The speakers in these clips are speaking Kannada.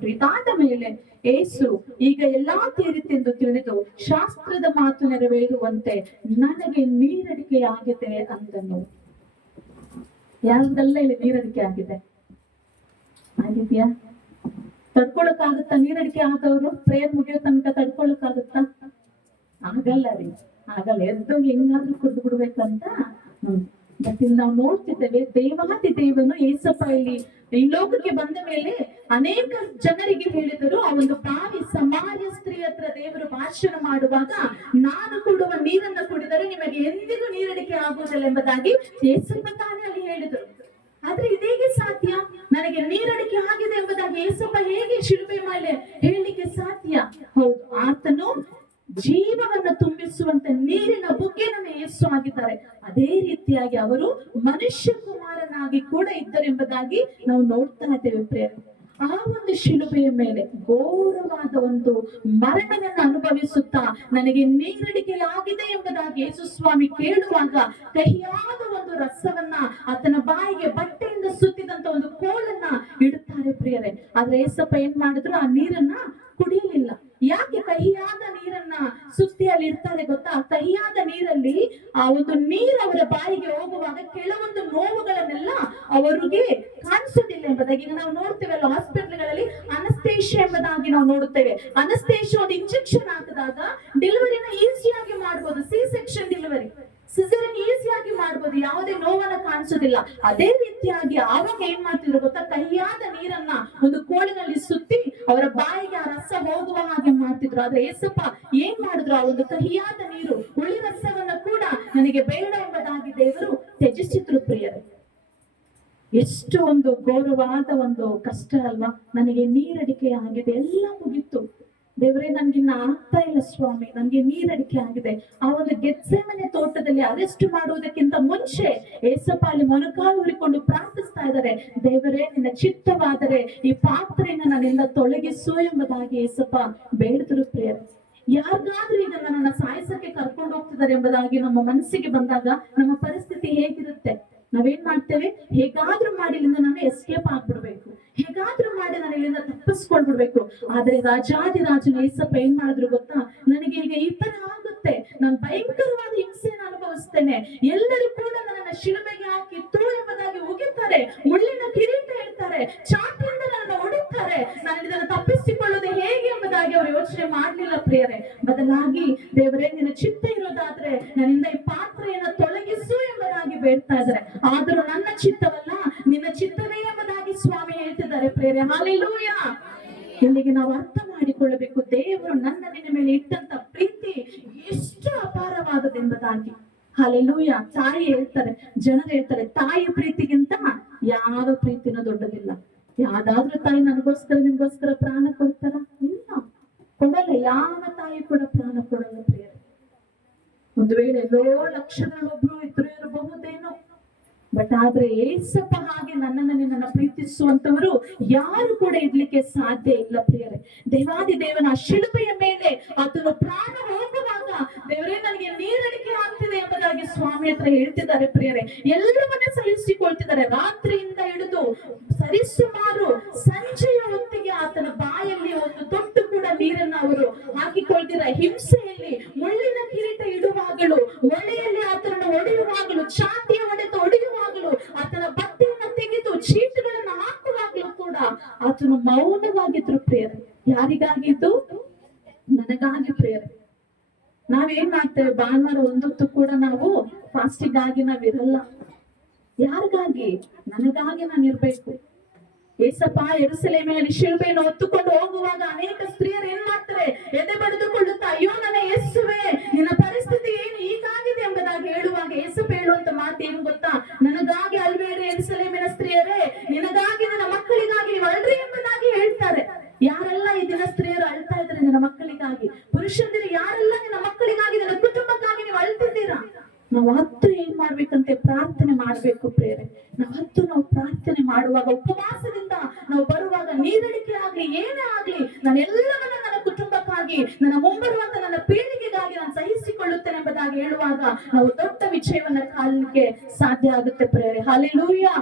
ಕೊಟ್ಟರು. ಇದಾದ ಮೇಲೆ ಏಸು ಈಗ ಎಲ್ಲಾ ತೀರಿತೆಂದು ತಿಳಿದು ಶಾಸ್ತ್ರದ ಮಾತು ನೆರವೇರುವಂತೆ ನನಗೆ ನೀರಡಿಕೆಯಾಗಿದೆ ಅಂದನು. ಯಾರಿಗೆಲ್ಲ ಇಲ್ಲಿ ನೀರಡಿಕೆ ಆಗಿದೆ? ಆಗಿದ್ಯಾ? ತಡ್ಕೊಳಕ್ಕಾಗುತ್ತಾ? ನೀರಡಿಕೆ ಆದವರು ಪ್ರೇಯರ್ ಮುಗಿಯೋ ತನಕ ತಡ್ಕೊಳಕ್ಕಾಗುತ್ತಾ? ಆಗಲ್ಲ ರೀ, ಆಗಲ್ಲ. ಎದ್ದು ಹೆಂಗಾದ್ರೂ ಕುಡ್ದು ಬಿಡ್ಬೇಕಂತ. ಬಟ್ ಇಲ್ಲಿ ನಾವು ನೋಡ್ತಿದ್ದೇವೆ, ದೇವಾದಿ ದೇವನು ಏಸಪ್ಪ ಇಲ್ಲಿ ಈ ಲೋಕಕ್ಕೆ ಬಂದ ಮೇಲೆ ಅನೇಕ ಜನರಿಗೆ ಹೇಳಿದರು. ಆ ಒಂದು ಬಾವಿ ಸಮಾರ್ಯ ಸ್ತ್ರೀ ಹತ್ರ ದೇವರು ಭಾಷಣ ಮಾಡುವಾಗ, ನಾನು ಕೊಡುವ ನೀರನ್ನು ಕುಡಿದರೆ ನಿಮಗೆ ಎಂದಿಗೂ ನೀರಡಿಕೆ ಆಗುವುದಿಲ್ಲ ಎಂಬುದಾಗಿ ಏಸಪ್ಪ ತಾನೇ ಅಲ್ಲಿ ಹೇಳಿದರು. ಆದ್ರೆ ಇದೇಗೆ ಸಾಧ್ಯ? ನನಗೆ ನೀರಡಿಕೆ ಆಗಿದೆ ಎಂಬುದಾಗಿ ಏಸಪ್ಪ ಹೇಗೆ ಶಿಲುಬೆ ಮೇಲೆ ಹೇಳಲಿಕ್ಕೆ ಸಾಧ್ಯ? ಹೌದು, ಆತನು ಜೀವವನ್ನು ತುಂಬಿಸುವಂತ ನೀರಿನ ಬುಗ್ಗೆ ನಮ್ಮ ಯೇಸು ಆಗಿದ್ದಾರೆ. ಅದೇ ರೀತಿಯಾಗಿ ಅವರು ಮನುಷ್ಯ ಕುಮಾರನಾಗಿ ಕೂಡ ಇದ್ದರೆಂಬುದಾಗಿ ನಾವು ನೋಡ್ತಾ ಇದ್ದೇವೆ ಪ್ರೇಮ. ಆ ಒಂದು ಶಿಲುಬೆಯ ಮೇಲೆ ಘೋರವಾದ ಒಂದು ಮರಣವನ್ನು ಅನುಭವಿಸುತ್ತಾ ನನಗೆ ನೀರಡಿಕೆಯಾಗಿದೆ ಎಂಬುದಾಗಿ ಯೇಸು ಸ್ವಾಮಿ ಕೇಳುವಾಗ ಕಹಿಯಾದ ಒಂದು ರಸವನ್ನ ಆತನ ಬಾಯಿಗೆ ಬಟ್ಟೆಯಿಂದ ಸುತ್ತಿದಂತ ಒಂದು ಕೋಲನ್ನ ಇಡುತ್ತಾರೆ ಪ್ರಿಯರೇ. ಆದ್ರೆ ಏಸಪ್ಪ ಏನ್ ಮಾಡಿದ್ರು? ಆ ನೀರನ್ನ ಕುಡಿಯಲಿಲ್ಲ. ಯಾಕೆ ಕಹಿಯಾದ ನೀರನ್ನ ಸುತ್ತಿ ಅಲ್ಲಿ ಇಡ್ತಾರೆ ಗೊತ್ತಾ? ಕಹಿಯಾದ ನೀರಲ್ಲಿ ಆ ಒಂದು ನೀರು ಅವರ ಬಾಯಿಗೆ ಹೋಗುವಾಗ ಕೆಲವೊಂದು ನೋವುಗಳನ್ನೆಲ್ಲ ಅವರಿಗೆ ಕಾಣಿಸೋದಿಲ್ಲ ಎಂಬುದಾಗಿ ಈಗ ನಾವು ನೋಡ್ತೇವಲ್ಲ, ಹಾಸ್ಪಿಟಲ್ಗಳಲ್ಲಿ ಅನಸ್ತೇಷಿಯಾ ಎಂಬುದಾಗಿ ನಾವು ನೋಡುತ್ತೇವೆ. ಅನಸ್ತೇಷಿಯಾ ಒಂದು ಇಂಜೆಕ್ಷನ್ ಹಾಕಿದಾಗ ಡೆಲಿವರಿನ ಈಸಿಯಾಗಿ ಮಾಡಬಹುದು. ಸಿ ಸೆಕ್ಷನ್ ಡೆಲಿವರಿ, ಸಿಸೇರಿಯನ್ ಈಸಿಯಾಗಿ ಮಾಡಬಹುದು, ಯಾವುದೇ ನೋವನ್ನ ಕಾಣಿಸೋದಿಲ್ಲ. ಅದೇ ರೀತಿಯಾಗಿ ಆವಾಗ ಏನ್ ಮಾಡ್ತಿದ್ರು ಗೊತ್ತಾ? ಕಹಿಯಾದ ನೀರನ್ನ ಒಂದು ಕೋಲಿನಲ್ಲಿ ಸುತ್ತಿ ಅವರ ಬಾಯಿಗೆ ಆ ರಸ ಹೋಗುವ ಹಾಗೆ ಮಾಡ್ತಿದ್ರು. ಆದ್ರೆ ಏಸಪ್ಪ ಏನ್ ಮಾಡಿದ್ರು? ಆ ಒಂದು ಕಹಿಯಾದ ನೀರು, ಹುಳಿ ರಸವನ್ನ ಕೂಡ ನನಗೆ ಬೇಡ ಎಂಬುದಾಗಿ ದೇವರು ತ್ಯಜಿಸಿದ್ರು ಪ್ರಿಯರೇ. ಎಷ್ಟು ಒಂದು ಘೋರವಾದ ಒಂದು ಕಷ್ಟ ಅಲ್ವಾ? ನನಗೆ ನೀರಡಿಕೆ ಆಗಿದೆ, ಎಲ್ಲ ಮುಗಿತ್ತು. ದೇವರೇ, ನನ್ಗಿನ್ನ ಆಗ್ತಾ ಇಲ್ಲ ಸ್ವಾಮಿ, ನನ್ಗೆ ನೀರಡಿಕೆ ಆಗಿದೆ. ಆ ಒಂದು ಗೆತ್ಸೆಮನೆ ತೋಟದಲ್ಲಿ ಅರೆಸ್ಟ್ ಮಾಡುವುದಕ್ಕಿಂತ ಮುಂಚೆ ಏಸಪ್ಪ ಅಲ್ಲಿ ಮೊಣಕಾಲು ಉರಿಕೊಂಡು ಪ್ರಾರ್ಥಿಸ್ತಾ ಇದ್ದಾರೆ. ದೇವರೇ, ನಿನ್ನ ಚಿತ್ತವಾದರೆ ಈ ಪಾತ್ರೆಯನ್ನು ನನ್ನಿಂದ ತೊಲಗಿಸು ಎಂಬುದಾಗಿ ಏಸಪ್ಪ ಬೇಡಿದ್ರು ಪ್ರಿಯರೇ. ಯಾರಿಗಾದ್ರೂ ಈಗ ನನ್ನನ್ನ ಸಾಯಿಸಕ್ಕೆ ಕರ್ಕೊಂಡು ಹೋಗ್ತಿದ್ದಾರೆ ಎಂಬುದಾಗಿ ನಮ್ಮ ಮನಸ್ಸಿಗೆ ಬಂದಾಗ ನಮ್ಮ ಪರಿಸ್ಥಿತಿ ಹೇಗಿರುತ್ತೆ? ನಾವೇನ್ ಮಾಡ್ತೇವೆ? ಹೇಗಾದ್ರೂ ಮಾಡಿ ಇಲ್ಲಿಂದ ನಾನು ಎಸ್ಕೇಪ್ ಆಗ್ಬಿಡ್ಬೇಕು, ಹೇಗಾದ್ರೂ ಮಾಡಿ ನಾನು ಇಲ್ಲಿಂದ ತಪ್ಪಿಸ್ಕೊಳ್ಬಿಡ್ಬೇಕು. ಆದ್ರೆ ರಾಜಾದಿರಾಜನ ಏಸಪ್ಪ ಏನ್ ಮಾಡಿದ್ರು ಗೊತ್ತಾ? ನನಗೆ ಈಗ ಈ ತರ ಆಗುತ್ತೆ, ನಾನು ಭಯಂಕರವಾದ ಹಿಂಸೆಯನ್ನು ಅನುಭವಿಸ್ತೇನೆ, ಎಲ್ಲರೂ ಕೂಡ ನನ್ನನ್ನ ಶಿಲುಬೆಗೆ ಹಾಕಿ ತೂ ಎಂಬುದಾಗಿ ಉಗಿತಾರೆ, ಮುಳ್ಳಿನ ಕಿರೀಟ ಇಡ್ತಾರೆ, ಚಾಟಿಯಿಂದ ನನ್ನ ಹೊಡಿತಾರೆ, ನಾನು ಇದನ್ನು ತಪ್ಪಿಸಿಕೊಳ್ಳುವುದು ಹೇಗೆ ಎಂಬುದಾಗಿ ಅವರು ಯೋಚನೆ ಮಾಡ್ಲಿಲ್ಲ ಪ್ರಿಯರೇ. ಬದಲಾಗಿ ದೇವರೇ, ನಿನ್ನ ಚಿತ್ತ ಇರೋದಾದ್ರೆ ನನ್ನಿಂದ ಈ ಪಾತ್ರೆಯನ್ನ ತೊಲಗಿಸು ಎಂಬುದಾಗಿ ಬೇಡ್ತಾ ಇದ್ದಾರೆ. ಆದರೂ ನನ್ನ ಚಿತ್ತವಲ್ಲ, ನಿನ್ನ ಚಿತ್ತವೇ ಎಂಬುದಾಗಿ ಸ್ವಾಮಿ ಹೇಳ್ತಿದ್ದಾರೆ ಪ್ರೇರೆ. ಹಲ್ಲೆಲೂಯಾ. ಇಲ್ಲಿಗೆ ನಾವು ಅರ್ಥ ಮಾಡಿಕೊಳ್ಳಬೇಕು, ದೇವರು ನನ್ನ ನಿನ್ನ ಮೇಲೆ ಇಟ್ಟಂತ ಪ್ರೀತಿ ಎಷ್ಟು ಅಪಾರವಾದದೆಂಬುದಾಗಿ. ಹಲ್ಲೆಲೂಯಾ. ತಾಯಿ ಹೇಳ್ತಾರೆ, ಜನರು ಹೇಳ್ತಾರೆ, ತಾಯಿ ಪ್ರೀತಿಗಿಂತ ಯಾವ ಪ್ರೀತಿನೂ ದೊಡ್ಡದಿಲ್ಲ. ಯಾವ್ದಾದ್ರೂ ತಾಯಿ ನನಗೋಸ್ಕರ ನಿಮ್ಗೋಸ್ಕರ ಪ್ರಾಣ ಕೊಡ್ತಾರ? ಇಲ್ಲ, ಕೊಡಲ್ಲ. ಯಾವ ತಾಯಿ ಕೂಡ ಪ್ರಾಣ ಕೊಡಲ್ಲ ಪ್ರಿಯರೇ. ಒಂದು ವೇಳೆ ಎಲ್ಲೋ ಲಕ್ಷಗಳೊಬ್ರು ಇದ್ರು ಇರಬಹುದೇನೋ, ಬಟ್ ಆದ್ರೆ ಏಸಪ್ಪ ಹಾಗೆ ನನ್ನನ್ನು ನಿನ್ನನ್ನು ಪ್ರೀತಿಸುವಂತವರು ಯಾರು ಕೂಡ ಇರ್ಲಿಕ್ಕೆ ಸಾಧ್ಯ ಇಲ್ಲ ಪ್ರಿಯರೇ. ದೇವಾದಿ ದೇವನ ಶಿಲುಬೆಯ ಮೇಲೆ ಆತನು ಪ್ರಾಣ ಹೋಗುವಾಗ, ದೇವರೇ, ನನಗೆ ನೀರಡಿಕೆ ಆಗ್ತಿದೆ ಎಂಬುದಾಗಿ ಸ್ವಾಮಿ ಹತ್ರ ಹೇಳ್ತಿದ್ದಾರೆ ಪ್ರಿಯರೇ. ಎಲ್ಲವನ್ನ ಸಹಿಸಿಕೊಳ್ತಿದ್ದಾರೆ. ರಾತ್ರಿಯಿಂದ ಹಿಡಿದು ಸರಿಸುಮಾರು ಸಂಜೆಯ ಹೊತ್ತಿಗೆ ಆತನ ಬಾಯಲ್ಲಿ ಒಂದು ತೊಟ್ಟು ಕೂಡ ನೀರನ್ನು ಅವರು ಹಾಕಿಕೊಳ್ತಿರ. ಹಿಂಸೆಯಲ್ಲಿ ಮುಳ್ಳಿನ ಕಿರೀಟ ಇಡುವಾಗಲೂ, ಒಳೆಯಲ್ಲಿ ಆತನನ್ನು ಹೊಡೆಯುವಾಗಲೂ, ಚಾಟಿಯ ಹೊಡೆದು ಹೊಡೆಯುವಾಗಲೂ, ಆತನ ಬಟ್ಟೆಯನ್ನು ತೆಗೆದು ಚೀಟುಗಳನ್ನು ಹಾಕುವಾಗಲೂ ಕೂಡ ಆತನು ಮೌನವಾಗಿದ್ರು ಪ್ರಿಯರೇ. ಯಾರಿಗಾಗಿದ್ದು? ನನಗಾಗಿ ಪ್ರಿಯರೇ. ನಾವೇನ್ ಮಾಡ್ತೇವೆ? ಭಾನುವಾರ ಒಂದೊತ್ತು ಕೂಡ ನಾವು ಫಾಸ್ಟಿಂಗ್ ಆಗಿ ನಾವಿರಲ್ಲ. ಯಾರಿಗಾಗಿ? ನನಗಾಗಿ ನಾನು ಇರ್ಬೇಕು. ಏಸಪ್ಪ ಯೆರೂಸಲೇಮಿನಲ್ಲಿ ಶಿಲುಬೆಯನ್ನು ಹೊತ್ತುಕೊಂಡು ಹೋಗುವಾಗ ಅನೇಕ ಸ್ತ್ರೀಯರು ಏನ್ ಮಾಡ್ತಾರೆ? ಎದೆ ಬಡಿದುಕೊಳ್ಳುತ್ತಾ, ಅಯ್ಯೋ ನನ್ನ ಯೇಸುವೆ, ನಿನ್ನ ಪರಿಸ್ಥಿತಿ ಏನು ಹೀಗಾಗಿದೆ ಎಂಬುದಾಗಿ ಹೇಳುವಾಗ ಏಸಪ್ಪ ಹೇಳುವಂತ ಮಾತು ಏನು ಗೊತ್ತಾ? ನನಗಾಗಿ ಅಲ್ಬೇಡಿ ಯೆರೂಸಲೇಮಿನ ಸ್ತ್ರೀಯರೇ, ನಿನಗಾಗಿ, ನನ್ನ ಮಕ್ಕಳಿಗಾಗಿ ನೀವು ಅಳ್ರಿ ಎಂಬುದಾಗಿ ಹೇಳ್ತಾರೆ. ಯಾರೆಲ್ಲ ಈ ದಿನ ಸ್ತ್ರೀಯರು ಅಳ್ತಾ ಇದ್ದಾರೆ ನಿನ್ನ ಮಕ್ಕಳಿಗಾಗಿ? ಪುರುಷರು ಯಾರೆಲ್ಲ ನಿನ್ನ ಮಕ್ಕಳಿಗಾಗಿ, ನಿನ್ನ ಕುಟುಂಬಕ್ಕಾಗಿ ನೀವು ಅಳ್ತಿದ್ದೀರಾ? ನಾವು ಹತ್ತು ಏನ್ ಮಾಡ್ಬೇಕಂತೆ? ಪ್ರಾರ್ಥನೆ ಮಾಡ್ಬೇಕು ಪ್ರೇರೆ. ನಾವು ಪ್ರಾರ್ಥನೆ ಮಾಡುವಾಗ, ಉಪವಾಸದಿಂದ ನಾವು ಬರುವಾಗ, ನೀರಡಿಕೆ ಆಗ್ಲಿ ಏನೇ ಆಗ್ಲಿ, ನಾನೆಲ್ಲವನ್ನ ನನ್ನ ಕುಟುಂಬಕ್ಕಾಗಿ, ನನ್ನ ಮುಂಬರುವಂತ ನನ್ನ ಪೀಳಿಗೆಗಾಗಿ ನಾನು ಸಹಿಸಿಕೊಳ್ಳುತ್ತೇನೆ ಎಂಬುದಾಗಿ ಹೇಳುವಾಗ ನಾವು ದೊಡ್ಡ ವಿಜಯವನ್ನ ಕಾಣಲಿಕ್ಕೆ ಸಾಧ್ಯ ಆಗುತ್ತೆ ಪ್ರೇರೆ. ಹಲ್ಲೆಲೂಯಾ.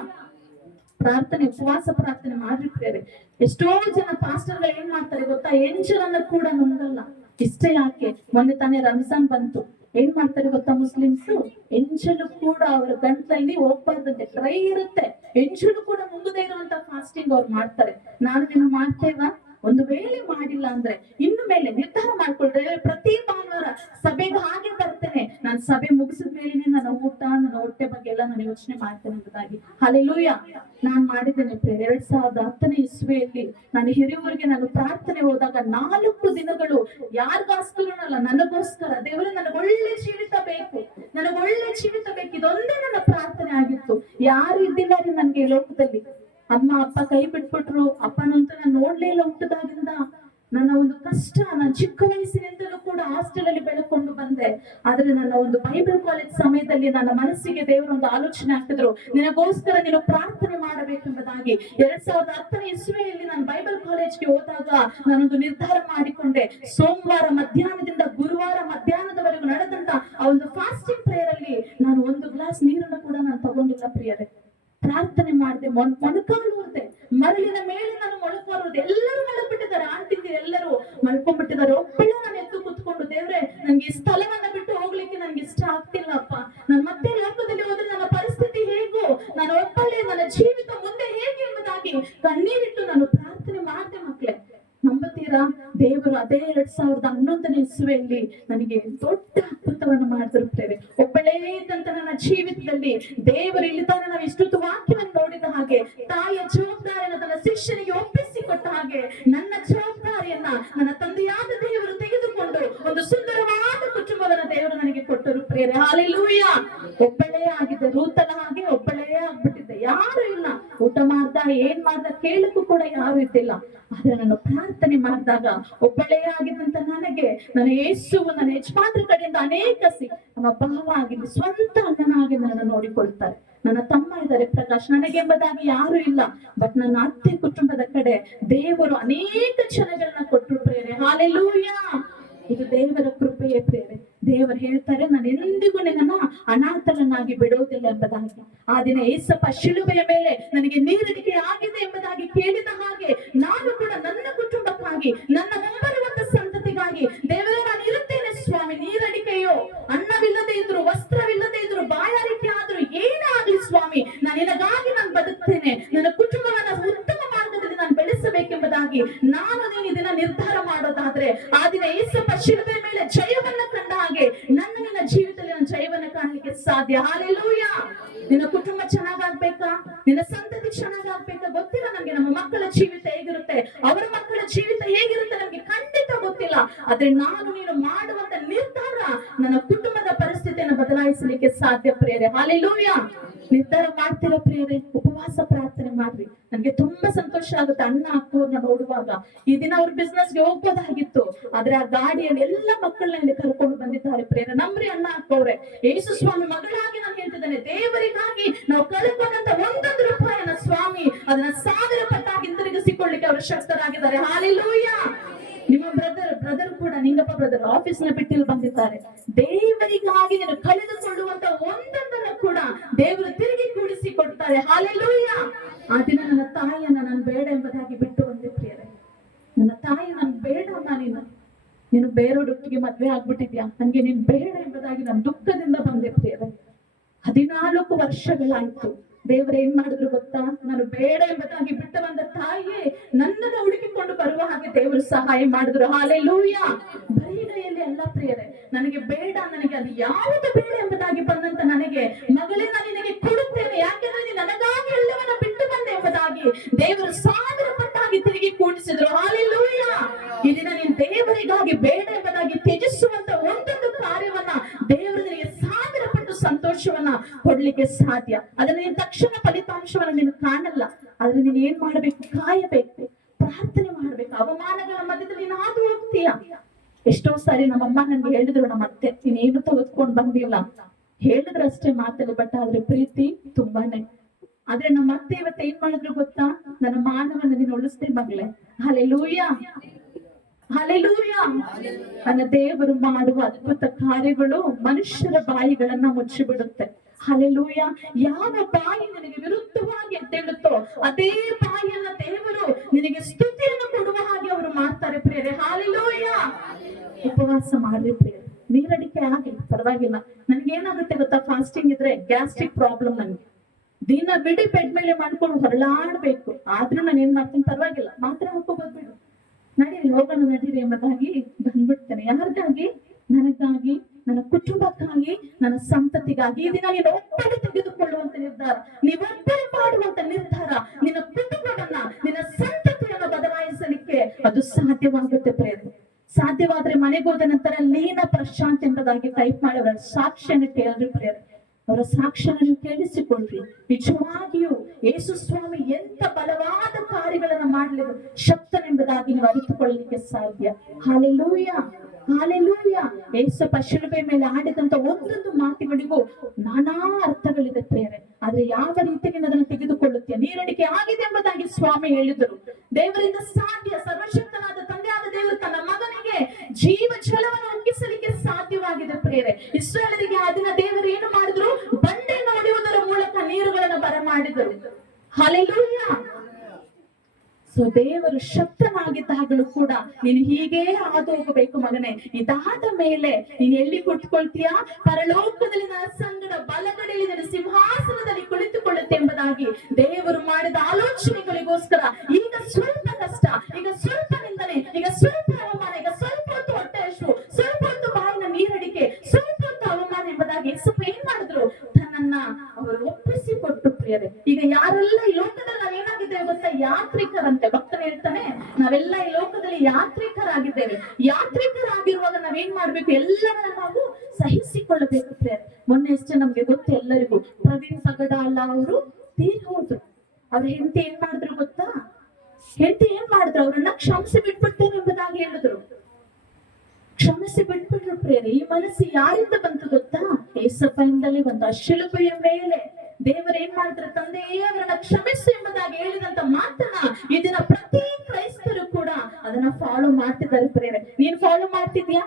ಪ್ರಾರ್ಥನೆ, ಉಪವಾಸ ಪ್ರಾರ್ಥನೆ ಮಾಡಿರ್ತಾರೆ. ಎಷ್ಟೋ ಜನ ಪಾಸ್ಟರ್ಗಳು ಏನ್ ಮಾಡ್ತಾರೆ ಗೊತ್ತಾ, ಎಂಜಲನ್ನ ಕೂಡ ನುಂಗಲ್ಲ. ಇಷ್ಟೇ ಯಾಕೆ, ಮೊನ್ನೆ ತಾನೇ ರಂಜಾನ್ ಬಂತು, ಏನ್ ಮಾಡ್ತಾರೆ ಗೊತ್ತಾ ಮುಸ್ಲಿಮ್ಸ್, ಎಂಜಲು ಕೂಡ ಅವರ ಗಂಟ್ಲಲ್ಲಿ ಹೋಗ್ಬಾರ್ದಂತೆ, ಡ್ರೈ ಇರುತ್ತೆ, ಎಂಜಲು ಕೂಡ ನುಂಗದೇ ಇರುವಂತ ಫಾಸ್ಟಿಂಗ್ ಅವ್ರು ಮಾಡ್ತಾರೆ. ನಾನು ನೀನು ಮಾಡ್ತೇವಾ? ಒಂದು ವೇಳೆ ಮಾಡಿಲ್ಲ ಅಂದ್ರೆ ಇನ್ನು ಮೇಲೆ ನಿರ್ಧಾರ ಮಾಡ್ಕೊಳ್ರೆ, ಪ್ರತಿ ಭಾನುವಾರ ಸಭೆಗೆ ಹಾಗೆ ಬರ್ತೇನೆ, ನಾನು ಸಭೆ ಮುಗಿಸಿದ ಮೇಲೆ ನನ್ನ ಊಟ, ನನ್ನ ಹೊಟ್ಟೆ ಬಗ್ಗೆ ಎಲ್ಲ ನಾನು ಯೋಚನೆ ಮಾಡ್ತೇನೆ ಎಂಬುದಾಗಿ. ಹಲ್ಲೆಲೂಯಾ. ನಾನ್ ಮಾಡಿದ್ದೇನೆ ಪ್ರೇರೆ. 2010ನೇ ಇಸ್ವಿಯಲ್ಲಿ ನಾನು ಹಿರಿಯೂರಿಗೆ ನಾನು ಪ್ರಾರ್ಥನೆ ಹೋದಾಗ 4 ದಿನಗಳು ಯಾರಿಗೋಸ್ಕರನಲ್ಲ, ನನಗೋಸ್ಕರ, ದೇವರು ನನಗೆ ಒಳ್ಳೆ ಜೀವಿತ ಬೇಕು, ನನಗೆ ಒಳ್ಳೆ ಜೀವಿತ ಬೇಕು, ಇದೊಂದೇ ನನ್ನ ಪ್ರಾರ್ಥನೆ ಆಗಿತ್ತು. ಯಾರು ಇದ್ದಿಲ್ಲ ರೀ ನನ್ಗೆ ಈ ಲೋಕದಲ್ಲಿ. ಅಮ್ಮ ಅಪ್ಪ ಕೈ ಬಿಟ್ಬಿಟ್ರು. ಅಪ್ಪನಂತೂ ನಾನು ನೋಡ್ಲೇ ಇಲ್ಲ ಹುಟ್ಟದಾಗಿಂದ. ನನ್ನ ಒಂದು ಕಷ್ಟ, ನಾನು ಚಿಕ್ಕ ವಯಸ್ಸಿನಿಂದಲೂ ಕೂಡ ಹಾಸ್ಟೆಲ್ ಅಲ್ಲಿ ಬೆಳ್ಕೊಂಡು ಬಂದೆ. ಆದ್ರೆ ನನ್ನ ಒಂದು ಬೈಬಲ್ ಕಾಲೇಜ್ ಸಮಯದಲ್ಲಿ ನನ್ನ ಮನಸ್ಸಿಗೆ ದೇವರು ಒಂದು ಆಲೋಚನೆ ಹಾಕಿದ್ರು, ನಿನಗೋಸ್ಕರ ನೀನು ಪ್ರಾರ್ಥನೆ ಮಾಡಬೇಕೆಂಬುದಾಗಿ. 2010ನೇ ಇಸ್ವಿಯಲ್ಲಿ ನಾನು ಬೈಬಲ್ ಕಾಲೇಜ್ಗೆ ಹೋದಾಗ ನಾನೊಂದು ನಿರ್ಧಾರ ಮಾಡಿಕೊಂಡೆ. ಸೋಮವಾರ ಮಧ್ಯಾಹ್ನದಿಂದ ಗುರುವಾರ ಮಧ್ಯಾಹ್ನದವರೆಗೂ ನಡೆದಂತ ಆ ಒಂದು ಫಾಸ್ಟಿಂಗ್ ಪ್ರೇಯರ್ ಅಲ್ಲಿ ನಾನು ಒಂದು ಗ್ಲಾಸ್ ನೀರನ್ನು ಕೂಡ ನಾನು ತಗೊಂಡಿಲ್ಲ ಪ್ರಿಯರೇ. ಪ್ರಾರ್ಥನೆ ಮಾಡಿದೆ, ಮೊಣಕಾಲು ಹೋದೆ, ಮರಳಿನ ಮೇಲೆ ನಾನು ಮೊಳಕಾಲೋದೆ. ಎಲ್ಲರೂ ಮಲಗ್ಬಿಟ್ಟಿದ್ದಾರೆ, ಆಂಟಿಂದಿ ಎಲ್ಲರೂ ಮಲ್ಕೊಂಡ್ಬಿಟ್ಟಿದ್ದಾರೆ. ಒಬ್ಬಳೆ ನಾನು ಎದ್ದು ಕೂತ್ಕೊಂಡು, ದೇವ್ರೆ ನನ್ಗೆ ಈ ಸ್ಥಳವನ್ನ ಬಿಟ್ಟು ಹೋಗ್ಲಿಕ್ಕೆ ನನ್ಗೆ ಇಷ್ಟ ಆಗ್ತಿಲ್ಲಪ್ಪ, ನಾನು ಮತ್ತೆ ಲೋಕದಲ್ಲಿ ಹೋದ್ರೆ ನನ್ನ ಪರಿಸ್ಥಿತಿ ಹೇಗೋ, ನಾನು ಒಬ್ಬಳೆ, ನನ್ನ ಜೀವಿತ ಮುಂದೆ ಹೇಗೆ ಎಂಬುದಾಗಿ ಕಣ್ಣೀರಿಟ್ಟು ನಾನು ಪ್ರಾರ್ಥನೆ ಮಾಡಿದೆ. ಮಕ್ಳೇ, ನಂಬುತ್ತೀರಾ? ದೇವರು ಅದೇ 2011ನೇ ಇಸ್ವಿಯಲ್ಲಿ ನನಗೆ ದೊಡ್ಡ ಅದ್ಭುತವನ್ನು ಮಾಡಿದ್ರು ಪ್ರೇರೆ. ಒಬ್ಬಳೇ ಇದ್ದಂತ ನನ್ನ ಜೀವಿತದಲ್ಲಿ ದೇವರು, ಇಲ್ಲಿ ತಾನೇ ನಾವು ಇಷ್ಟೊತ್ತು ವಾಕ್ಯವನ್ನು ನೋಡಿದ ಹಾಗೆ, ತಾಯಿಯ ಜವಾಬ್ದಾರಿಯನ್ನು ತನ್ನ ಶಿಷ್ಯನಿಗೆ ಒಪ್ಪಿಸಿಕೊಟ್ಟ ಹಾಗೆ, ನನ್ನ ಜವಾಬ್ದಾರಿಯನ್ನ ನನ್ನ ತಂದೆಯಾದ ದೇವರು ತೆಗೆದುಕೊಂಡು ಒಂದು ಸುಂದರವಾದ ಕುಟುಂಬವನ್ನ ದೇವರು ನನಗೆ ಕೊಟ್ಟರು ಪ್ರೇರೆ. ಹಲ್ಲೆಲೂಯಾ. ಒಬ್ಬಳೇ ಆಗಿದ್ದೆ, ರೂತನ ಹಾಗೆ ಒಬ್ಬಳೇ ಆಗ್ಬಿಟ್ಟಿದ್ದೆ, ಯಾರು ಇಲ್ಲ. ಊಟ ಮಾಡ್ದ, ಏನ್ ಮಾಡ್ದ ಕೇಳಕ್ಕೂ ಕೂಡ ಯಾರು ಇದ್ದಿಲ್ಲ. ಆದ್ರೆ ನಾನು ಪ್ರಾರ್ಥನೆ ಮಾಡಿದಾಗ ಒಬ್ಬಳೇ ಆಗಿದ್ದಂತ ನನಗೆ ನನ್ನ ಯೇಸು, ನನ್ನ ಯಜಮಾನ್ರ ಕಡೆಯಿಂದ ಅನೇಕ ನಮ್ಮ ಭಾವ ಆಗಿದ್ದು ಸ್ವಂತ ಅಣ್ಣನಾಗಿ ನನ್ನ ನೋಡಿಕೊಳ್ತಾರೆ. ನನ್ನ ತಮ್ಮ ಇದ್ದಾರೆ ಪ್ರಕಾಶ್, ನನಗೆಂಬುದಾಗಿ ಯಾರು ಇಲ್ಲ. ಬಟ್ ನನ್ನ ಅತ್ತೆ ಕುಟುಂಬದ ಕಡೆ ದೇವರು ಅನೇಕ ಜನಗಳನ್ನ ಕೊಟ್ಟರು ಪ್ರೇರೆ. ಹಲ್ಲೆಲೂಯಾ. ಇದು ದೇವರ ಕೃಪೆಯೇ ಪ್ರೇರೆ. ದೇವರು ಹೇಳ್ತಾರೆ, ನಾನು ಎಂದಿಗೂ ನಿನ್ನನ್ನ ಅನಾಥರನ್ನಾಗಿ ಬಿಡುವುದಿಲ್ಲ ಎಂಬುದಾಗಿ. ಆ ದಿನ ಏಸಪ್ಪ ಶಿಲುಬೆಯ ಮೇಲೆ ನನಗೆ ನೀರಡಿಕೆ ಆಗಿದೆ ಎಂಬುದಾಗಿ ಕೇಳಿದ ಹಾಗೆ, ನಾನು ಕೂಡ ನನ್ನ ಕುಟುಂಬಕ್ಕಾಗಿ, ನನ್ನ ಮುಂಬರುವಂತ ಸಂತತಿಗಾಗಿ, ದೇವರೇ ನಾನು ಇರುತ್ತೇನೆ ಸ್ವಾಮಿ. ನೀರಡಿಕೆಯೋ, ಅನ್ನವಿಲ್ಲದೆ ಇದ್ರು, ವಸ್ತ್ರವಿಲ್ಲದೆ ಇದ್ರು, ಬಾಯಾರಿಕೆ ಆದ್ರೂ, ಏನೇ ಆಗ್ಲಿ ಸ್ವಾಮಿ, ನಾನು ನಿನಗಾಗಿ ನಾನು ಬದುಕ್ತೇನೆ. ನನ್ನ ಕುಟುಂಬವನ್ನ ಉತ್ತಮ ಮಾರ್ಗದಲ್ಲಿ ನಾನು ಬೆಳೆಸಬೇಕೆಂಬುದಾಗಿ ನಾನು ನೀನು ದಿನ ನಿರ್ಧಾರ ಮಾಡೋದಾದ್ರೆ, ಆ ದಿನ ಏಸಪ್ಪ ಶಿಲುಬೆ ಮೇಲೆ ಜಯವನ್ನ ಕಂಡ ಹಾಗೆ ನಿನ್ನ ಜೀವಿತದಲ್ಲಿ ನಾನು ಜಯವನ್ನ ಕಾಣಲಿಕ್ಕೆ ಸಾಧ್ಯ. ಹಲ್ಲೆಲೂಯಾ. ನಿನ್ನ ಕುಟುಂಬ ಚೆನ್ನಾಗಾಗ್ಬೇಕಾ, ನಿನ್ನ ಸಂತತಿ ಚೆನ್ನಾಗಾಗ್ಬೇಕಾ ಗೊತ್ತಿಲ್ಲ ನಮ್ಗೆ. ನಮ್ಮ ಮಕ್ಕಳ ಜೀವಿತ ಹೇಗಿರುತ್ತೆ, ಅವರ ಮಕ್ಕಳ ಜೀವಿತ ಹೇಗಿರುತ್ತೆ ನಮ್ಗೆ ಖಂಡಿತ ಗೊತ್ತಿಲ್ಲ. ಆದ್ರೆ ನಾನು ನೀನು ಮಾಡುವಂತ ನಿರ್ಧಾರ ನನ್ನ ಕುಟುಂಬದ ಪರಿಸ್ಥಿತಿಯನ್ನು ಬದಲಾಯಿಸಲಿಕ್ಕೆ ಸಾಧ್ಯ ಪ್ರೇರೆ. ಹಲ್ಲೆಲೂಯಾ. ನಿರ್ಧಾರ ಮಾಡ್ತೀರಾ ಪ್ರೇರೆ? ಉಪವಾಸ ಪ್ರಾರ್ಥನೆ ಮಾಡ್ರಿ. ನನ್ಗೆ ತುಂಬಾ ಸಂತೋಷ ಆಗುತ್ತೆ. ಅಣ್ಣ ಅಕ್ಕವ್ರನ್ನ ನೋಡುವಾಗ, ಈ ದಿನ ಅವ್ರ ಬಿಸ್ನೆಸ್ಗೆ ಹೋಗ್ಬೋದಾಗಿತ್ತು, ಆದ್ರೆ ಆ ಗಾಡಿಯಲ್ಲಿ ಎಲ್ಲ ಮಕ್ಕಳನ್ನ ಇಲ್ಲಿ ಕರ್ಕೊಂಡು ಬಂದಿದ್ದಾರೆ ಪ್ರೇರೆ. ನಮ್ರಿ ಅಣ್ಣ ಅಕ್ಕವ್ರೆ, ಯೇಸು ಸ್ವಾಮಿ ಮಗಳಾಗಿ ನಾನು ಹೇಳ್ತಿದ್ದೇನೆ, ದೇವರಿಗಾಗಿ ನಾವು ಕಳ್ಕೊಂಡಂತ ಒಂದೊಂದು ರೂಪಾಯಿನ ಸ್ವಾಮಿ ಅದನ್ನ 1000 ಪಟ್ಟಾಗಿ ಹಿಂದಿರುಗಿಸಿಕೊಳ್ಳಿಕ್ಕೆ ಅವರು ಶಕ್ತರಾಗಿದ್ದಾರೆ. ಹಲ್ಲೆಲೂಯಾ. ನಿಮ್ಮ ಬ್ರದರ್ ಕೂಡ, ನಿಂಗಪ್ಪ ಬ್ರದರ್ ಆಫೀಸ್ ನ ಬಿಟ್ಟಿಲ್ ಬಂದಿದ್ದಾರೆ. ದೇವರಿಗಾಗಿ ನೀನು ಕಳೆದುಕೊಳ್ಳುವಂತ ಒಂದೊಂದನ್ನು ಕೂಡ ದೇವರು ತಿರುಗಿ ಕೂಡಿಸಿ ಕೊಡ್ತಾರೆ. ಹಲ್ಲೆಲೂಯಾ. ಆ ದಿನ ನನ್ನ ತಾಯಿಯನ್ನ ನಾನು ಬೇಡ ಎಂಬುದಾಗಿ ಬಿಟ್ಟು ಬಂದೆ ಪ್ರಿಯರೇ. ನನ್ನ ತಾಯಿ, ನನ್ ಬೇಡಮ್ಮ, ನೀನು ಬೇರೆಯೊಟ್ಟಿಗೆ ಮದ್ವೆ ಆಗ್ಬಿಟ್ಟಿದ್ಯಾ, ನನ್ಗೆ ನೀನ್ ಬೇಡ ಎಂಬುದಾಗಿ ನಾನು ದುಃಖದಿಂದ ಬಂದೆ ಪ್ರಿಯರೇ. 14 ವರ್ಷಗಳಾಯ್ತು. ದೇವರು ಏನ್ ಮಾಡಿದ್ರು ಗೊತ್ತಾ? ನಾನು ಬೇಡ ಎಂಬುದಾಗಿ ಬಿಟ್ಟು ಬಂದ ತಾಯಿಯೇ ನನ್ನನ್ನ ಹುಡುಕಿಕೊಂಡು ಬರುವ ಹಾಗೆ ದೇವರು ಸಹಾಯ ಮಾಡಿದ್ರು. ಹಲ್ಲೆಲೂಯಾ. ಬರಿಗೈಯಲ್ಲಿ ಅಲ್ಲ ಪ್ರಿಯರೇ, ನನಗೆ ಬೇಡ, ನನಗೆ ಅದು ಯಾವುದು ಬೇಡ ಎಂಬುದಾಗಿ ಬಂದಂತ ನನಗೆ, ಮಗಳೇ ನಾನು ನಿನಗೆ ಕೊಡುತ್ತೇನೆ, ಯಾಕೆಂದ್ರೆ ನೀನು ನನಗಾಗಿ ಎಲ್ಲವನ್ನ ಬಿಟ್ಟು ಬಂದೆ ಎಂಬುದಾಗಿ ದೇವರು 1000 ಪಟ್ಟಾಗಿ ತಿರುಗಿ ಕೂಡಿಸಿದ್ರು. ಹಲ್ಲೆಲೂಯಾ. ಈ ದಿನ ನೀನು ದೇವರಿಗಾಗಿ ಬೇಡ ಎಂಬುದಾಗಿ ತ್ಯಜಿಸುವಂತ ಒಂದೊಂದು ಕಾರ್ಯವನ್ನ ದೇವರು ನಿನಗೆ 1000 ಪಟ್ಟು ಸಂತೋಷವನ್ನ ಕೊಡ್ಲಿಕ್ಕೆ ಸಾಧ್ಯ. ಅದನ್ನ ನೀನು ತಕ್ಷಣ ಫಲಿತಾಂಶವನ್ನ ನೀನು ಕಾಣಲ್ಲ. ಆದ್ರೆ ನೀನು ಏನ್ ಮಾಡ್ಬೇಕು? ಕಾಯಬೇಕು, ಪ್ರಾರ್ಥನೆ ಮಾಡ್ಬೇಕು. ಅವಮಾನಗಳ ಮಧ್ಯದಲ್ಲಿ ನೀನು ಹಾದು ಹೋಗ್ತೀಯ. ಎಷ್ಟೋ ಸಾರಿ ನಮ್ಮಮ್ಮ ನನ್ಗೆ ಹೇಳಿದ್ರು, ನಮ್ಮ ಅತ್ತೆ, ನೀನೇನು ತೆಗೆದುಕೊಂಡು ಬಂದಿಲ್ಲ, ಹೇಳಿದ್ರು ಅಷ್ಟೇ ಮಾತಲ್ಲಿ, ಬಟ್ ಆದ್ರೆ ಪ್ರೀತಿ ತುಂಬಾನೇ. ಆದ್ರೆ ನಮ್ಮ ಅತ್ತೆ ಇವತ್ತು ಏನ್ ಮಾಡಿದ್ರು ಗೊತ್ತಾ? ನನ್ನ ಮಾನವನ್ನ ನೀನು ಉಳಿಸ್ದೆ ಮಗಳೇ. ಹಲ್ಲೆಲೂಯಾ. ಹಲ್ಲೆಲೂಯ. ನನ್ನ ದೇವರು ಮಾಡುವ ಅದ್ಭುತ ಕಾರ್ಯಗಳು ಮನುಷ್ಯರ ಬಾಯಿಗಳನ್ನ ಮುಚ್ಚಿಬಿಡುತ್ತೆ. ಹಲ್ಲೆಲೂಯ. ಯಾವ ಬಾಯಿ ನಿನಗೆ ವಿರುದ್ಧವಾಗಿ ಎದ್ದೇಳುತ್ತೋ ಅದೇ ಬಾಯಿಯನ್ನ ದೇವರು ನಿನಗೆ ಸ್ತುತಿಯನ್ನು ಕೊಡುವ ಹಾಗೆ ಅವರು ಮಾಡ್ತಾರೆ ಪ್ರಿಯರೇ. ಹಲ್ಲೆಲೂಯ. ಉಪವಾಸ ಮಾಡ್ರಿ ಪ್ರಿಯರೇ. ನೀರಡಿಕೆ ಆಗಿ ಪರವಾಗಿಲ್ಲ. ನನ್ಗೆ ಏನಾಗುತ್ತೆ ಗೊತ್ತಾ, ಫಾಸ್ಟಿಂಗ್ ಇದ್ರೆ ಗ್ಯಾಸ್ಟ್ರಿಕ್ ಪ್ರಾಬ್ಲಮ್. ನನ್ಗೆ ದಿನ ಬಿಡಿ ಬೆಡ್ ಮೇಲೆ ಮಾಡ್ಕೊಂಡು ಹೊರಳಾಡ್ಬೇಕು. ಆದ್ರೂ ನಾನು ಏನ್ ಮಾಡ್ತೀನಿ, ಪರವಾಗಿಲ್ಲ ಮಾತ್ರ ಹಾಕೋಬೋದು, ಬಿಡು ನಡೀರಿ ಹೋಗೋಣ ನಡೀರಿ ಎಂಬುದಾಗಿ ಬಂದ್ಬಿಡ್ತೇನೆ. ಯಾರಿಗಾಗಿ? ನನಗಾಗಿ, ನನ್ನ ಕುಟುಂಬಕ್ಕಾಗಿ, ನನ್ನ ಸಂತತಿಗಾಗಿ. ಈ ದಿನ ನೀನು ಒಬ್ಬರು ತೆಗೆದುಕೊಳ್ಳುವಂತ ನಿರ್ಧಾರ, ನೀವೊಬ್ಬರು ಮಾಡುವಂತ ನಿರ್ಧಾರ ನಿನ್ನ ಕುಟುಂಬವನ್ನ, ನಿನ್ನ ಸಂತತಿಯನ್ನು ಬದಲಾಯಿಸಲಿಕ್ಕೆ ಅದು ಸಾಧ್ಯವಾಗುತ್ತೆ ಪ್ರೇರಣೆ. ಸಾಧ್ಯವಾದ್ರೆ ಮನೆಗೋದ ನಂತರ ಲೀನ ಪ್ರಶಾಂತ್ ಎಂಬುದಾಗಿ ಟೈಪ್ ಮಾಡಿ ಅವರ ಸಾಕ್ಷ್ಯನ ಕೇಳ್ರಿ ಪ್ರೇರಣೆ. ಅವರ ಸಾಕ್ಷ್ಯವನ್ನು ಕೇಳಿಸಿಕೊಳ್ಳ್ರಿ. ನಿಜವಾಗಿಯೂ ಯೇಸು ಸ್ವಾಮಿ ಎಂತ ಬಲವಾದ ಕಾರ್ಯಗಳನ್ನ ಮಾಡಲಿಲ್ಲ ಶಕ್ತನೆಂಬುದಾಗಿ ನೀವು ಅರಿತುಕೊಳ್ಳಲಿಕ್ಕೆ ಸಾಧ್ಯ. ಹಲ್ಲೆಲೂಯ. ಹಲ್ಲೆಲೂಯ. ಯೇಸಪ್ಪ ಶಿಲುಬೆ ಮೇಲೆ ಆಡಿದಂತ ಒಂದೊಂದು ಮಾತುಗಳಿಗೂ ನಾನಾ ಅರ್ಥಗಳಿದೆ ಪ್ರೇರೆ. ಆದ್ರೆ ಯಾವ ರೀತಿಗೆ ಅದನ್ನು ತೆಗೆದುಕೊಳ್ಳುತ್ತೀಯ? ನೀರಡಿಕೆ ಆಗಿದೆ ಎಂಬುದಾಗಿ ಸ್ವಾಮಿ ಹೇಳಿದರು. ದೇವರಿಂದ ಸಾಧ್ಯ. ಸರ್ವಶಕ್ತನಾದ ತಂದೆಯಾದ ದೇವರು ತನ್ನ ಮಗನಿಗೆ ಜೀವ ಜಲವನ್ನು ಒಗ್ಗಿಸಲಿಕ್ಕೆ ಸಾಧ್ಯವಾಗಿದೆ ಪ್ರೇರೆ. ಇಸ್ರಾಯೇಲರಿಗೆ ಆ ದಿನ ದೇವರು ಏನು ಮಾಡಿದ್ರು? ಬಂಡೆಯನ್ನು ಹೊಡೆಯುವುದರ ಮೂಲಕ ನೀರುಗಳನ್ನು ಬರಮಾಡಿದರು. ಹಲ್ಲೆಲೂಯ. ಸೊ ದೇವರು ಶಕ್ತನಾಗಿದ್ದಾಗಲೂ ಕೂಡ ನೀನು ಹೀಗೇ ಹಾದು ಹೋಗಬೇಕು ಮಗನೇ. ಇದಾದ ಮೇಲೆ ನೀನು ಎಲ್ಲಿ ಕುಳಿತುಕೊಳ್ತೀಯಾ? ಪರಲೋಕದಲ್ಲಿ ನನ್ನ ಸಂಗಡ ಬಲಗಡೆಯಲ್ಲಿ ನನ್ನ ಸಿಂಹಾಸನದಲ್ಲಿ ಕುಳಿತುಕೊಳ್ಳುತ್ತೆ ಎಂಬುದಾಗಿ ದೇವರು ಮಾಡಿದ ಆಲೋಚನೆಗಳಿಗೋಸ್ಕರ ಈಗ ಸ್ವಲ್ಪ ಕಷ್ಟ, ಈಗ ಸ್ವಲ್ಪ ನಿಂದನೆ, ಈಗ ಸ್ವಲ್ಪ ಅವಮಾನ, ಈಗ ಸ್ವಲ್ಪ ಹೊತ್ತು ಹೊಟ್ಟೆ ಅಷ್ಟು, ಸ್ವಲ್ಪ ಹೊತ್ತು ಬಾಯಿನ ನೀರಡಿಕೆ, ಸ್ವಲ್ಪ ಹೊತ್ತು ಅವಮಾನ ಎಂಬುದಾಗಿ ಸ್ವಲ್ಪ ಏನ್ ಮಾಡಿದ್ರು? ತನ್ನನ್ನ ಅವರು ಒಪ್ಪಿಸಿಕೊಟ್ಟು ಪ್ರಿಯರೇ. ಈಗ ಯಾರೆಲ್ಲ ಈ ಲೋಕದಲ್ಲಿ ನಾವೇನಾಗಿದ್ದೇವೆ ಗೊತ್ತಾ? ಯಾತ್ರಿಕರಂತೆ. ಭಕ್ತನ ಹೇಳ್ತಾನೆ, ನಾವೆಲ್ಲ ಈ ಲೋಕದಲ್ಲಿ ಯಾತ್ರಿಕರಾಗಿದ್ದೇವೆ. ಯಾತ್ರಿಕರಾಗಿರುವಾಗ ನಾವೇನ್ ಮಾಡ್ಬೇಕು? ಎಲ್ಲವನ್ನ ನಾವು ಸಹಿಸಿಕೊಳ್ಳಬೇಕು ಪ್ರಿಯರೇ. ಮೊನ್ನೆ ಅಷ್ಟೇ ನಮ್ಗೆ ಗೊತ್ತು ಎಲ್ಲರಿಗೂ, ಪ್ರವೀಣ್ ಪಗಡಾಲ ಅವರು ತೀರಿ ಹೋದ್ರು. ಅವ್ರ ಹೆಂಡತಿ ಏನ್ ಮಾಡಿದ್ರು ಗೊತ್ತಾ? ಹೆಂಡತಿ ಏನ್ ಮಾಡಿದ್ರು? ಅವ್ರನ್ನ ಕ್ಷಮಿಸಿ ಬಿಟ್ಬಿಡ್ತೇನೆ ಎಂಬುದಾಗಿ ಹೇಳಿದ್ರು. ಕ್ಷಮಿಸಿ ಬಿಟ್ಬಿಟ್ರು ಪ್ರಿಯರೇ. ಈ ಮನಸ್ಸು ಯಾರಿಂದ ಬಂತು ಗೊತ್ತಾ? ಏಸಪ್ಪನಿಂದಲೇ ಬಂತು. ಆ ಶಿಲುಬೆಯ ಮೇಲೆ ದೇವರು ಏನ್ ಮಾಡ್ತಾರೆ? ತಂದೆಯೇ ಅವರನ್ನ ಕ್ಷಮಿಸು ಎಂಬುದಾಗಿ ಹೇಳಿದಂತ ಮಾತನ್ನ ಈ ದಿನ ಪ್ರತಿ ಕ್ರೈಸ್ತರು ಕೂಡ ಅದನ್ನ ಫಾಲೋ ಮಾಡ್ತಿದ್ದಾರೆ ಪ್ರಿಯರೇ. ನೀನ್ ಫಾಲೋ ಮಾಡ್ತಿದ್ಯಾ?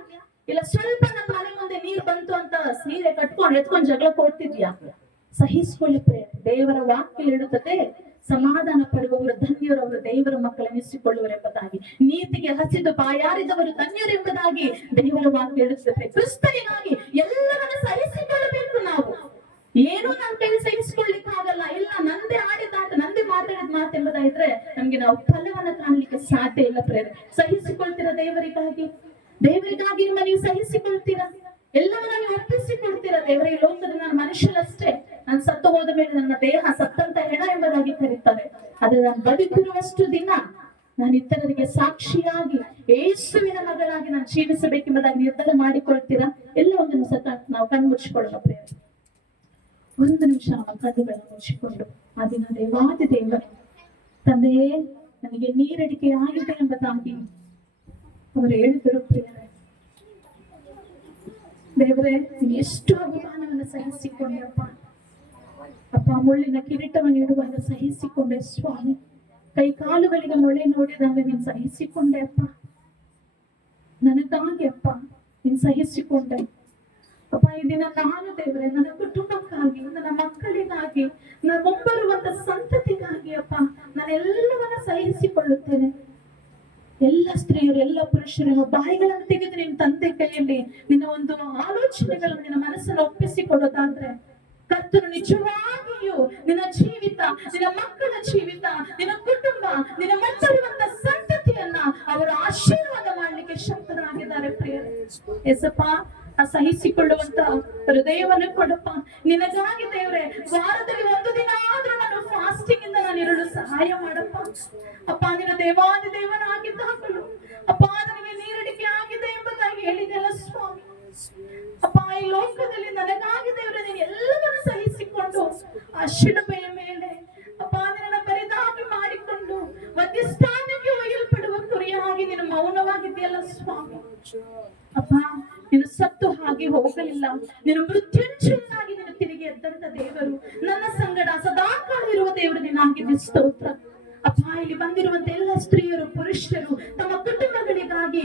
ಇಲ್ಲ ಸ್ವಲ್ಪ ನಮ್ಮ ಮನೆ ಮುಂದೆ ನೀರು ಬಂತು ಅಂತ ಸೀರೆ ಕಟ್ಕೊಂಡು ಎತ್ಕೊಂಡು ಜಗಳ ಕೊಡ್ತಿದ್ಯಾ? ಸಹಿಸ್ಕೊಳ್ಳಿ ಪ್ರಿಯರೇ. ದೇವರ ವಾಕ್ಯ ಹೇಳುತ್ತದೆ, ಸಮಾಧಾನ ಪಡುವವರು ಧನ್ಯರು, ಅವರು ದೇವರ ಮಕ್ಕಳೆನಿಸಿಕೊಳ್ಳುವರು ಎಂಬುದಾಗಿ. ನೀತಿಗೆ ಹಸಿದು ಬಾಯಾರಿದವರು ಧನ್ಯರು ಎಂಬುದಾಗಿ ದೇವರ ವಾಕ್ಯ ಹೇಳುತ್ತದೆ. ಕ್ರಿಸ್ತನಿಗಾಗಿ ಎಲ್ಲವನ್ನ ಸಹಿಸಿಕೊಳ್ಳಬೇಕು ನಾವು. ಏನು ನನ್ನ ಕೈ ಸಹಿಸಿಕೊಳ್ಳಿಕ್ಕೆ ಆಗಲ್ಲ, ಇಲ್ಲ ನಂದೇ ಆಡಿದಾಟ, ನಂದೇ ಮಾತಾಡಿದ ಮಾತು ಎಂಬುದಾದ್ರೆ ನಮ್ಗೆ ನಾವು ಫಲವನ್ನ ಕಾಣಲಿಕ್ಕೆ ಸಾಧ್ಯ ಇಲ್ಲ ಪ್ರೇರೆ. ಸಹಿಸಿಕೊಳ್ತೀರಾ ದೇವರಿಗಾಗಿ? ದೇವರಿಗಾಗಿ ನೀವು ಸಹಿಸಿಕೊಳ್ತೀರಾ? ಎಲ್ಲವನ್ನ ನೀವು ಒಪ್ಪಿಸಿಕೊಳ್ತೀರಾ? ದೇವರ ಈ ಲೋಕದಲ್ಲಿ ನಾನು ಮನುಷ್ಯನಷ್ಟೇ, ನಾನು ಸತ್ತು ಹೋದ ಮೇಲೆ ನನ್ನ ದೇಹ ಸತ್ತಂತ ಹೆಣ ಎಂಬುದಾಗಿ ಕರೀತಾರೆ. ಆದ್ರೆ ನಾನು ಬದುಕಿರುವಷ್ಟು ದಿನ ನಾನು ಇತರರಿಗೆ ಸಾಕ್ಷಿಯಾಗಿ ಯೇಸುವಿನ ಮಗಳಾಗಿ ನಾನು ಜೀವಿಸಬೇಕೆಂಬುದಾಗಿ ನಿರ್ಧಾರ ಮಾಡಿಕೊಳ್ತೀರಾ? ಎಲ್ಲ ಒಂದು ಸತ ನಾವು ಕಣ್ಮುಚ್ಚಿಕೊಳ್ಳೋಣ ಪ್ರೇರೆ. ಒಂದು ನಿಮಿಷ ನಮ್ಮ ಕಣ್ಣುಗಳನ್ನು ಮುಚ್ಚಿಕೊಂಡು ಆ ದಿನ ದೇವಾದಿ ದೇವರ ತಂದೆಯೇ ನನಗೆ ನೀರಡಿಕೆ ಆಗಿದೆ ಎಂಬುದಾಗಿ ಅವರು ಹೇಳಿದರು ಪ್ರಿಯರೇ. ದೇವರೇ, ನೀನು ಎಷ್ಟು ಅವಮಾನವನ್ನು ಸಹಿಸಿಕೊಂಡೆಪ್ಪ. ಅಪ್ಪ, ಮುಳ್ಳಿನ ಕಿರೀಟವನ್ನು ಇಡುವಾಗ ಸಹಿಸಿಕೊಂಡೆ ಸ್ವಾಮಿ. ಕೈ ಕಾಲುಗಳಿಗೆ ಮೊಳೆ ನೋಡಿದಾಗ ನೀನು ಸಹಿಸಿಕೊಂಡೆ ಅಪ್ಪ. ನನಗಾಗಿ ಅಪ್ಪ ನೀನು ಸಹಿಸಿಕೊಂಡೆ ಅಪ್ಪ. ಈ ದಿನ ನಾನು ದೇವರೇ ನನ್ನ ಕುಟುಂಬಕ್ಕಾಗಿ, ನನ್ನ ಮಕ್ಕಳಿಗಾಗಿ, ನನ್ನ ಮುಂಬರುವಂತ ಸಂತತಿಗಾಗಿ ಅಪ್ಪ ನಾನೆಲ್ಲವನ್ನ ಸಹಿಸಿಕೊಳ್ಳುತ್ತೇನೆ. ಎಲ್ಲ ಸ್ತ್ರೀಯರು, ಎಲ್ಲ ಪುರುಷರು ಬಾಯಿಗಳನ್ನು ತೆಗೆದು ನಿನ್ನ ತಂದೆ ಕೈಯಲ್ಲಿ ನಿನ್ನ ಒಂದು ಆಲೋಚನೆಗಳನ್ನು, ನಿನ್ನ ಮನಸ್ಸನ್ನು ಒಪ್ಪಿಸಿಕೊಡೋದಾದ್ರೆ ಕರ್ತನು ನಿಜವಾಗಿಯೂ ನಿನ್ನ ಜೀವಿತ, ನಿನ್ನ ಮಕ್ಕಳ ಜೀವಿತ, ನಿನ್ನ ಕುಟುಂಬ, ನಿನ್ನ ಮುಂಬರುವಂತ ಸಂತತಿಯನ್ನ ಅವರು ಆಶೀರ್ವಾದ ಮಾಡ್ಲಿಕ್ಕೆ ಶಕ್ತರಾಗಿದ್ದಾರೆ ಪ್ರಿಯರೇ. ಎಸಪ್ಪ, ಸಹಿಸಿಕೊಳ್ಳುವಂತ ಹೃದಯವನ್ನು ಕೊಡಪ್ಪ. ನಿನಗಾಗಿ ದೇವರೇ ವಾರದಲ್ಲಿ ಒಂದು ದಿನ ಆದ್ರೂ ನಾನು ಫಾಸ್ಟಿಂಗ್ ಇಂದ ನಾನು ಇರಲು ಸಹಾಯ ಮಾಡಪ್ಪ. ಅಪ್ಪ, ನಿನ್ನ ದೇವಾದಿ ದೇವನಾಗಿದ್ದಾಗಲು ಅಪ್ಪ ನನಗೆ ನೀರಡಿಕೆ ಆಗಿದೆ ಎಂಬುದಾಗಿ ಹೇಳಿದೆಲ್ಲ ಸ್ವಾಮಿ. ಅಪ್ಪ, ಈ ಲೋಕದಲ್ಲಿ ನನಗಾಗಿ ದೇವರೇ ನೀನು ಎಲ್ಲವನ್ನು ಸಹಿಸಿಕೊಂಡು ಆ ಶಿಲುಬೆಯ ಮೇಲೆ ಅಪ್ಪ ನಿನ್ನ ಪರಿಧಾನ ಮಾಡಿಕೊಂಡು ಮಧ್ಯಸ್ಥಾನಕ್ಕೆ ಒಯ್ಯಲ್ಪಡುವ ಕುರಿಯಾಗಿ ನೀನು ಮೌನವಾಗಿದೆಯಲ್ಲ ಸ್ವಾಮಿ. ಅಪ್ಪ, ನೀನು ಸತ್ತು ಹಾಗೆ ಹೋಗಲಿಲ್ಲ, ನೀನು ಮೃತ್ಯುಂಜಯನಾಗಿ ನೀನು ತಿರುಗಿ ಎದ್ದಂತ ದೇವರು, ನನ್ನ ಸಂಗಡ ಸದಾಕಾಲ ಇರುವ ದೇವರು ನಿನ್ನಾಗಿದೆ. ಸ್ತೋತ್ರ ಅಪ್ಪ. ಇಲ್ಲಿ ಬಂದಿರುವಂತ ಎಲ್ಲ ಸ್ತ್ರೀಯರು, ಪುರುಷರು ತಮ್ಮ ಕುಟುಂಬಗಳಿಗಾಗಿ,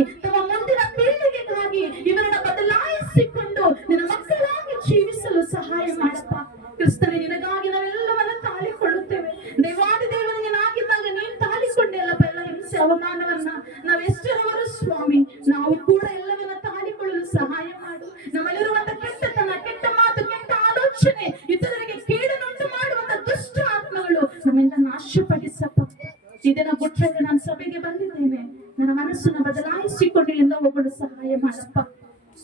ಜೀವನವನ್ನ ನಾವೆಷ್ಟರವರು ಸ್ವಾಮಿ ನಾವು ಕೂಡ ಎಲ್ಲವನ್ನ ತಾಳಿಕೊಳ್ಳಲು ಸಹಾಯ ಮಾಡು. ನಮ್ಮಲ್ಲಿರುವಂತ ಕೆಟ್ಟತನ, ಕೆಟ್ಟ ಮಾತು, ಕೆಟ್ಟ ಆಲೋಚನೆ, ಇತರರಿಗೆ ಕೇಡನ್ನುಂಟು ಮಾಡುವಂತ ದುಷ್ಟ ಆತ್ಮಗಳು ನಮ್ಮಿಂದ ನಾಶಪಡಿಸಪ್ಪ. ಇದನ್ನ ಬಿಟ್ರೆ ನಾನು ಸಭೆಗೆ ಬಂದಿದ್ದೇನೆ, ನನ್ನ ಮನಸ್ಸನ್ನ ಬದಲಾಯಿಸಿಕೊಂಡು ಎಲ್ಲ ಹೋಗಲು ಸಹಾಯ ಮಾಡಪ್ಪ.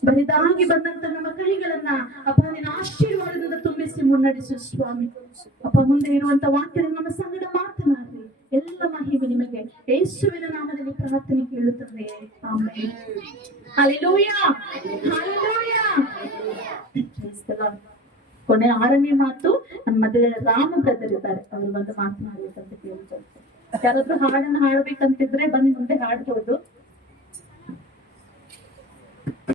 ಬರಿದಾಗಿ ಬಂದಂತ ನಮ್ಮ ಕೈಗಳನ್ನ ಅಪ್ಪ ನಿನ್ನ ಆಶೀರ್ವಾದದಿಂದ ತುಂಬಿಸಿ ಮುನ್ನಡೆಸು ಸ್ವಾಮಿ. ಅಪ್ಪ ಮುಂದೆ ಇರುವಂತ ವಾಕ್ಯದಲ್ಲಿ ನಮ್ಮ ಸಂಗಡ ಮಾತನಾಡಿ. ಎಲ್ಲ ಮಹಿಮೆ ನಿಮಗೆ ಯೇಸುವಿನ ನಾಮದಲ್ಲಿ ಪ್ರಾರ್ಥನೆ ಕೇಳುತ್ತದೆ. Amen. Hallelujah, hallelujah. Praise the Lord. ಕೊನೆ 6ನೇ ಮಾತು ನಮ್ಮ ಮಧ್ಯೆ ರಾಮ ಬ್ರದರ್ ಇದ್ದಾರೆ, ಅವರು ಬಂದು ಮಾತನಾಡಬೇಕಂತ ಕೇಳ್ತಾರೆ. ಯಾರಾದ್ರೂ ಹಾಡನ್ನು ಹಾಡ್ಬೇಕಂತಿದ್ರೆ ಬನ್ನಿ ಮುಂದೆ ಹಾಡ್ಬೋದು.